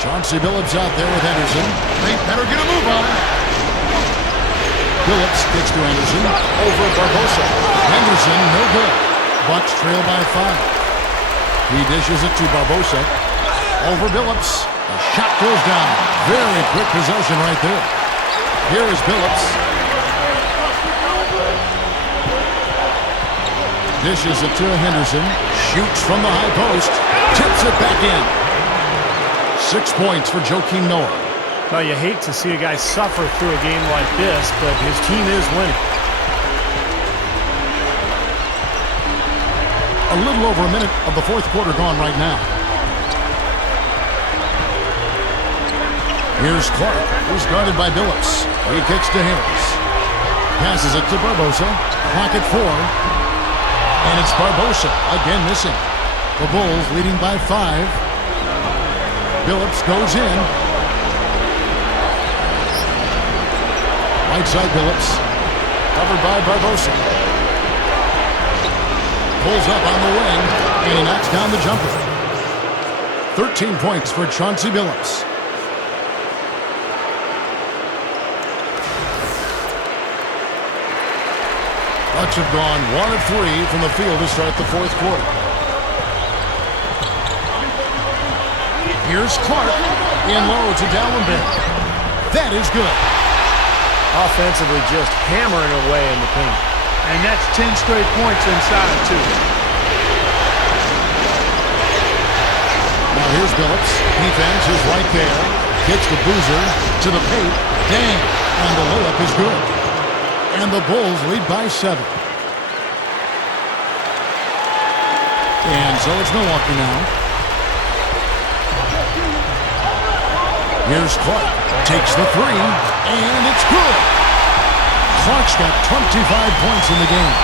Chauncey Billups out there with Henderson. They better get a move on. Billups gets to Henderson. Over Barbosa. Henderson, no good. Bucks trail by 5. He dishes it to Barbosa. Over Billups. The shot goes down. Very quick possession right there. Here is Billups. Dishes it to Henderson. Shoots from the high post. Tips it back in. 6 points for Joakim Noah. Well, you hate to see a guy suffer through a game like this, but his team is winning. A little over a minute of the fourth quarter gone right now. Here's Clark, who's guarded by Billups. He kicks to Harris. Passes it to Barbosa. Clock at 4. And it's Barbosa, again missing. The Bulls leading by 5. Billups goes in. Right side Billups. Covered by Barbosa. Pulls up on the wing, and he knocks down the jumper. 13 points for Chauncey Billups. Bucks have gone 1 of 3 from the field to start the fourth quarter. Here's Clark, in low to Dallenberg. That is good. Offensively, just hammering away in the paint. And that's 10 straight points inside, too. Now here's Billups. Defense is right there. Kicks the Boozer to the paint. Dang. And the layup is good. And the Bulls lead by 7. And so it's Milwaukee now. Here's Clark. Takes the 3. And it's good. Clark's got 25 points in the game.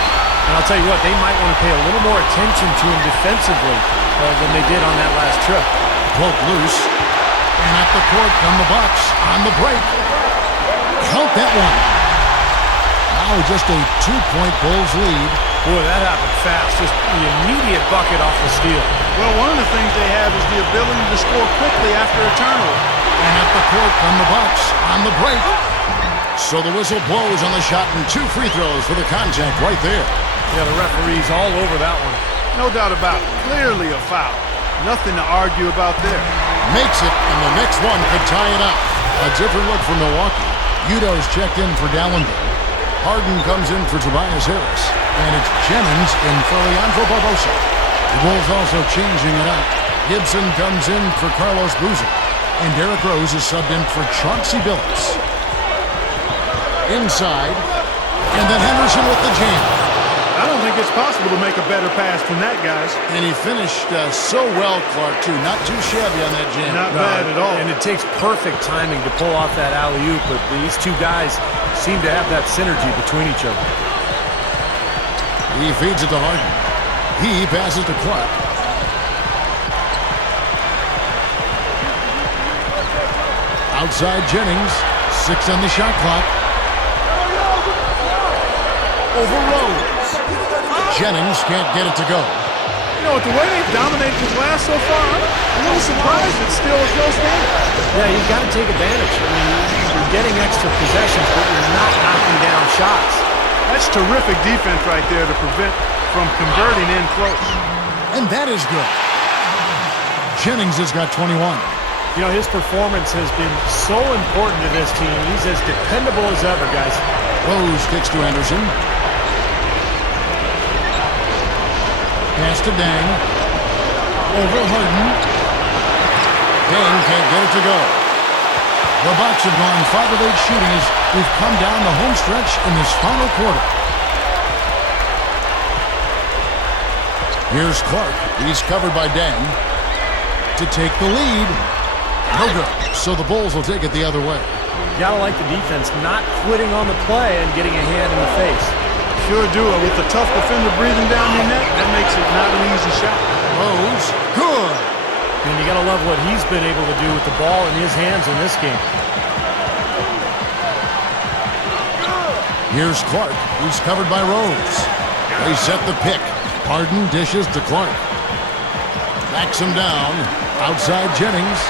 And I'll tell you what, they might want to pay a little more attention to him defensively than they did on that last trip. Poke loose. And at the court come the Bucks on the break. Count that one. Now just a 2-point Bulls lead. Boy, that happened fast. Just the immediate bucket off the steal. Well, one of the things they have is the ability to score quickly after a turnover. And at the court come the Bucks on the break. So the whistle blows on the shot and 2 free throws for the contact right there. Yeah, the referee's all over that one. No doubt about it. Clearly a foul. Nothing to argue about there. Makes it, and the next one could tie it up. A different look for Milwaukee. Udo's checked in for Dallenberg. Harden comes in for Tobias Harris. And it's Jennings in for Leandro Barbosa. The Bulls also changing it up. Gibson comes in for Carlos Boozer. And Derrick Rose is subbed in for Chauncey Billups. Inside. And then Henderson with the jam. I don't think it's possible to make a better pass than that, guys. And he finished so well, Clark, too. Not too shabby on that jam. Not bad at all. And it takes perfect timing to pull off that alley-oop, but these two guys seem to have that synergy between each other. He feeds it to Harden. He passes to Clark. Outside Jennings. 6 on the shot clock. Over Rose. Jennings can't get it to go. You know, with the way they've dominated the glass so far, I'm a little surprised it's still a close game. Yeah, you've got to take advantage. I mean, you're getting extra possessions, but you're not knocking down shots. That's terrific defense right there to prevent from converting in close. And that is good. Jennings has got 21. You know, his performance has been so important to this team. He's as dependable as ever, guys. Rose kicks to Anderson. Pass to Dang. Over Harden. Dang can't get it to go. The Bucks have gone 5 of 8 shooting as we've come down the home stretch in this final quarter. Here's Clark. He's covered by Dang to take the lead. No good. So the Bulls will take it the other way. Gotta like the defense not quitting on the play and getting a hand in the face. Sure do it. With the tough defender breathing down your neck, that makes it not an easy shot. Rose, good. And you gotta love what he's been able to do with the ball in his hands in this game. Here's Clark. He's covered by Rose. They set the pick. Harden dishes to Clark. Backs him down. Outside Jennings.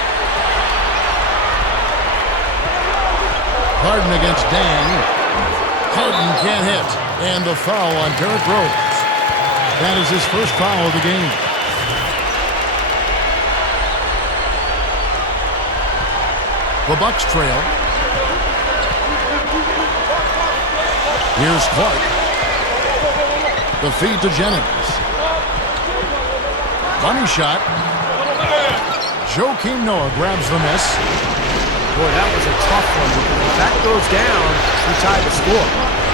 Harden against Dang. Harden can't hit. And the foul on Derrick Rose. That is his first foul of the game. The Bucks trail. Here's Clark. The feed to Jennings. Money shot. Joakim Noah grabs the miss. Boy, that was a tough one. If that goes down, we tie the score.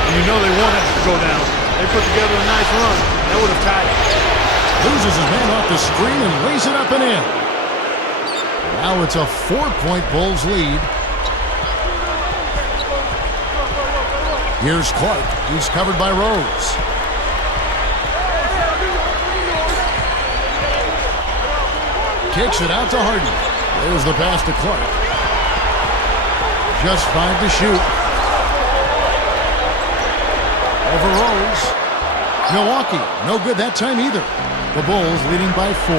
And you know they wanted it to go down. They put together a nice run. That would have tied it. Loses his man off the screen and lays it up and in. Now it's a 4-point Bulls lead. Here's Clark. He's covered by Rose. Kicks it out to Harden. There's the pass to Clark. Just 5 to shoot. Over Rose. Milwaukee, no good that time either. The Bulls leading by 4.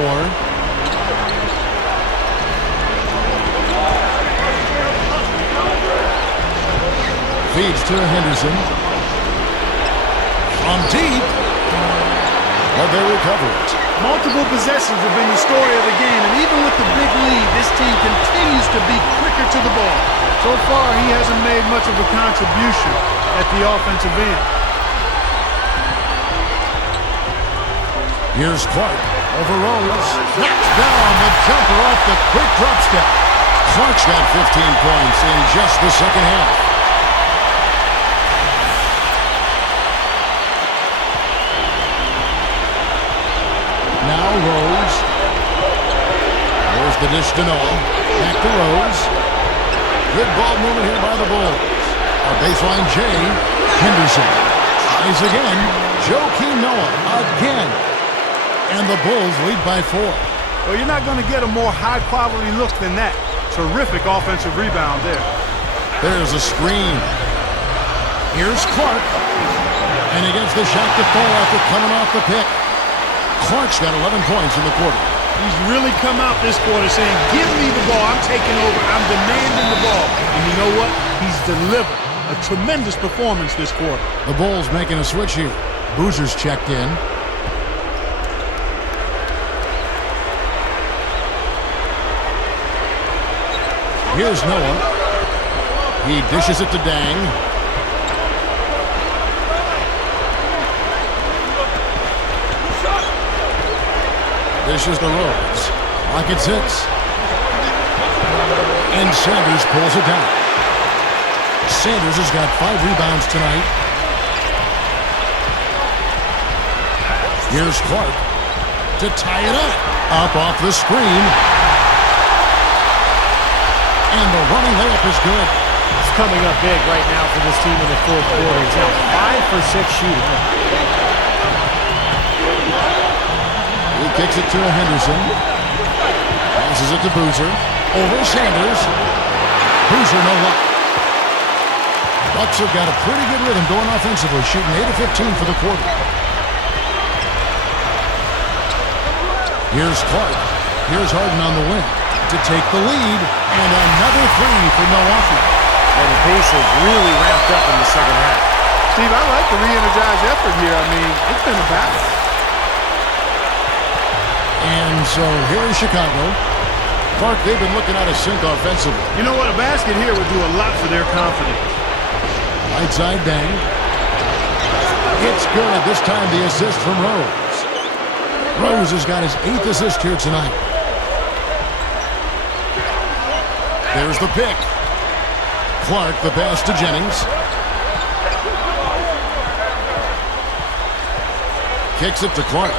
Feeds to Henderson. From deep. But they recover it. Multiple possessions have been the story of the game, and even with the big lead, this team continues to be quicker to the ball. So far, he hasn't made much of a contribution at the offensive end. Here's Clark over Rose. Knocks down the jumper off the quick drop step. Clark's got 15 points in just the second half. Now Rose. There's the dish to Noah. Back to Rose. Good ball movement here by the Bulls. A baseline J. Henderson. Tries again. Joakim Noah again. And the Bulls lead by 4. Well, you're not going to get a more high-quality look than that. Terrific offensive rebound there. There's a screen. Here's Clark. And he gets the shot to fall after coming off the pick. Clark's got 11 points in the quarter. He's really come out this quarter saying, give me the ball, I'm taking over, I'm demanding the ball. And you know what? He's delivered. A tremendous performance this quarter. The Bulls making a switch here. Boozer's checked in. Here's Noah. He dishes it to Dang. Dishes the Rose. Rockets hits. And Sanders pulls it down. Sanders has got 5 rebounds tonight. Here's Clark to tie it up. Up off the screen. And the running layup is good. It's coming up big right now for this team in the fourth quarter. It's now 5 for 6 shooting. He kicks it to Henderson. Passes it to Boozer. Over Sanders. Boozer no luck. Bucks have got a pretty good rhythm going offensively, shooting 8 of 15 for the quarter. Here's Clark. Here's Harden on the wing to take the lead. And another 3 for Milwaukee. And the pace has really ramped up in the second half. Steve, I like the re-energized effort here. I mean, it's been a battle. And so here is Chicago. Clark, they've been looking out of sync offensively. You know what? A basket here would do a lot for their confidence. Right side bang. It's good. This time the assist from Rose. Rose has got his 8th assist here tonight. There's the pick. Clark, the pass to Jennings. Kicks it to Clark.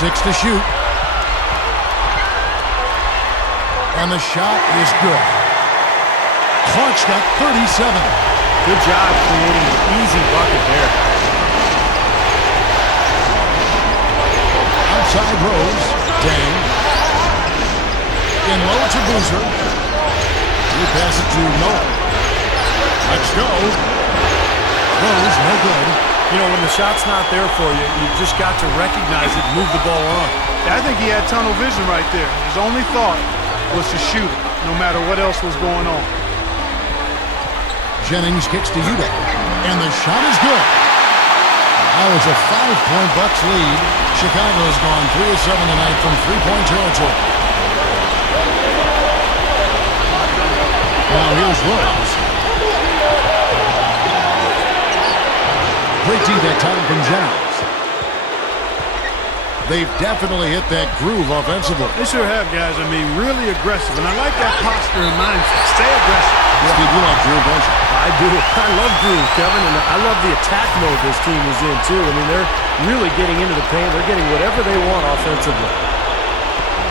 6 to shoot. And the shot is good. Clark's got 37. Good job creating an easy bucket there. Outside Rose. Dang. In low to Boozer. He passes to Noah. Let's go. Rose, no good. You know, when the shot's not there for you, you've just got to recognize it and move the ball on. I think he had tunnel vision right there. His only thought was to shoot it, no matter what else was going on. Jennings kicks to Uda. And the shot is good. Now it's a 5-point Bucks lead. Chicago has gone 3 of 7 tonight from 3-point territory. Now here's Rose. Great D that time from Jennings. They've definitely hit that groove offensively. They sure have, guys. I mean, really aggressive. And I like that posture and mindset. Stay aggressive. Steve, you like groove, don't you? I do. I love groove, Kevin, and I love the attack mode this team is in, too. I mean, they're really getting into the paint. They're getting whatever they want offensively.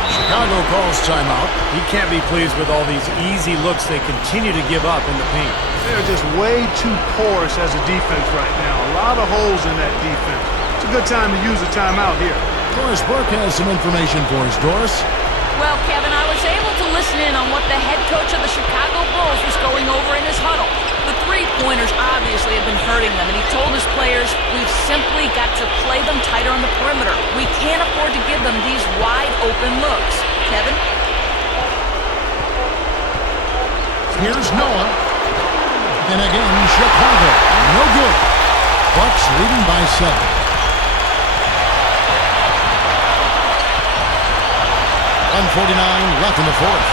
Chicago calls timeout. He can't be pleased with all these easy looks they continue to give up in the paint. They're just way too porous as a defense right now. A lot of holes in that defense. It's a good time to use a timeout here. Doris Burke has some information for us. Doris? Well, Kevin, I was able to listen in on what the head coach of the Chicago Bulls was going over in his huddle. The three-pointers obviously have been hurting them, and he told his players, we've simply got to play them tighter on the perimeter. We can't afford to give them these wide-open looks. Kevin? Here's Noah. And again, Chicago. No good. Bucks leading by 7. 1:49 left in the fourth.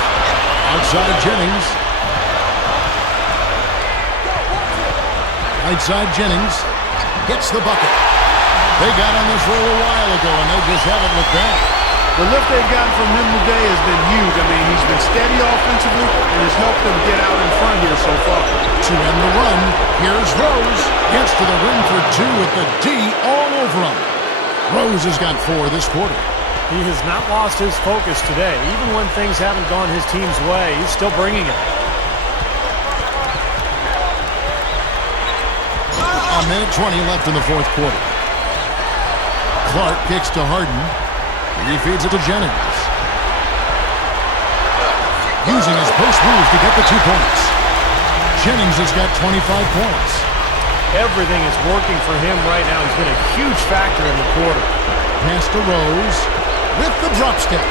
Outside Jennings. Right side Jennings gets the bucket. They got on this roll a while ago, and they just haven't looked back. The lift they've gotten from him today has been huge. I mean, he's been steady offensively and has helped them get out in front here so far. To end the run, here's Rose. Gets to the rim for 2 with the D all over him. Rose has got 4 this quarter. He has not lost his focus today. Even when things haven't gone his team's way, he's still bringing it. A minute 20 left in the fourth quarter. Clark kicks to Harden. He feeds it to Jennings. Using his post move to get the 2 points. Jennings has got 25 points. Everything is working for him right now. He's been a huge factor in the quarter. Pass to Rose with the drop step.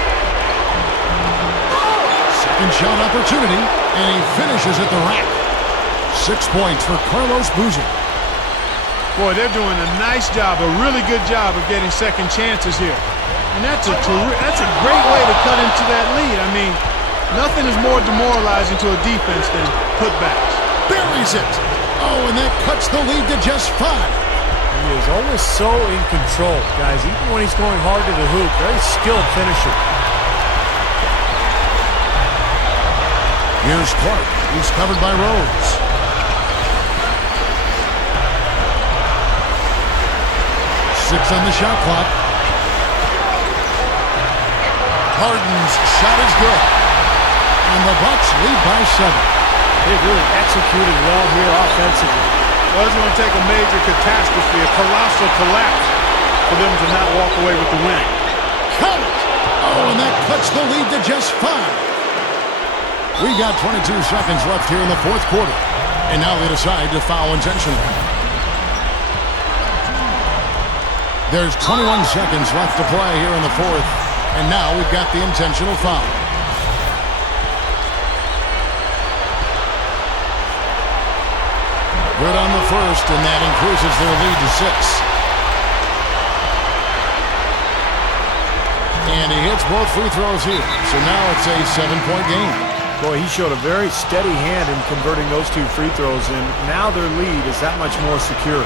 Second shot opportunity, and he finishes at the rack. 6 points for Carlos Boozer. Boy, they're doing a nice job, a really good job of getting second chances here. And that's a great way to cut into that lead. I mean, nothing is more demoralizing to a defense than putbacks. Buries it. Oh, and that cuts the lead to just 5. He is always so in control, guys. Even when he's going hard to the hoop, very skilled finisher. Here's Clark. He's covered by Rose. Six on the shot clock. Harden's shot is good. And the Bucks lead by 7. They've really executed well here offensively. Well, it's going to take a major catastrophe, a colossal collapse, for them to not walk away with the win. Count it! Oh, and that cuts the lead to just 5. We got 22 seconds left here in the fourth quarter. And now they decide to foul intentionally. There's 21 seconds left to play here in the fourth. And now we've got the intentional foul. Good on the first, and that increases their lead to 6. And he hits both free throws here. So now it's a 7-point game. Boy, he showed a very steady hand in converting those 2 free throws, and now their lead is that much more secure.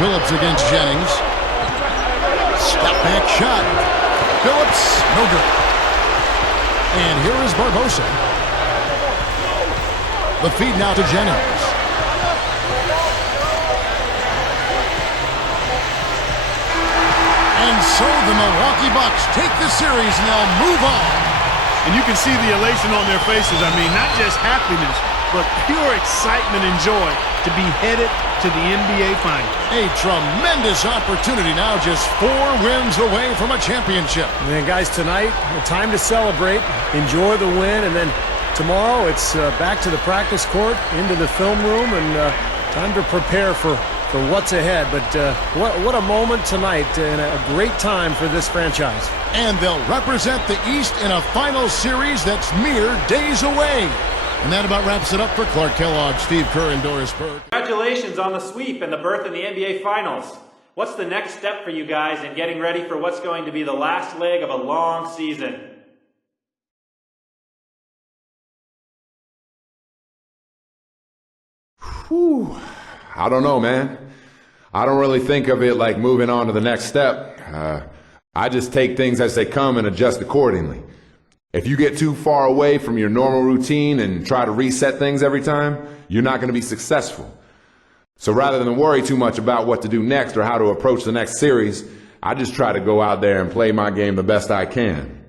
Phillips against Jennings. Step back shot. Phillips, no good. And here is Barbosa. The feed now to Jennings. And so the Milwaukee Bucks take the series and they'll move on. And you can see the elation on their faces. I mean, not just happiness, but pure excitement and joy to be headed to the NBA Finals. A tremendous opportunity now, just 4 wins away from a championship. And guys, tonight, time to celebrate, enjoy the win, and then tomorrow it's back to the practice court, into the film room, and time to prepare for what's ahead. But what a moment tonight, and a great time for this franchise. And they'll represent the East in a final series that's mere days away. And that about wraps it up for Clark Kellogg, Steve Kerr, and Doris Burke. Congratulations on the sweep and the berth in the NBA Finals. What's the next step for you guys in getting ready for what's going to be the last leg of a long season? Whew. I don't know, man. I don't really think of it like moving on to the next step. I just take things as they come and adjust accordingly. If you get too far away from your normal routine and try to reset things every time, you're not going to be successful. So rather than worry too much about what to do next or how to approach the next series, I just try to go out there and play my game the best I can.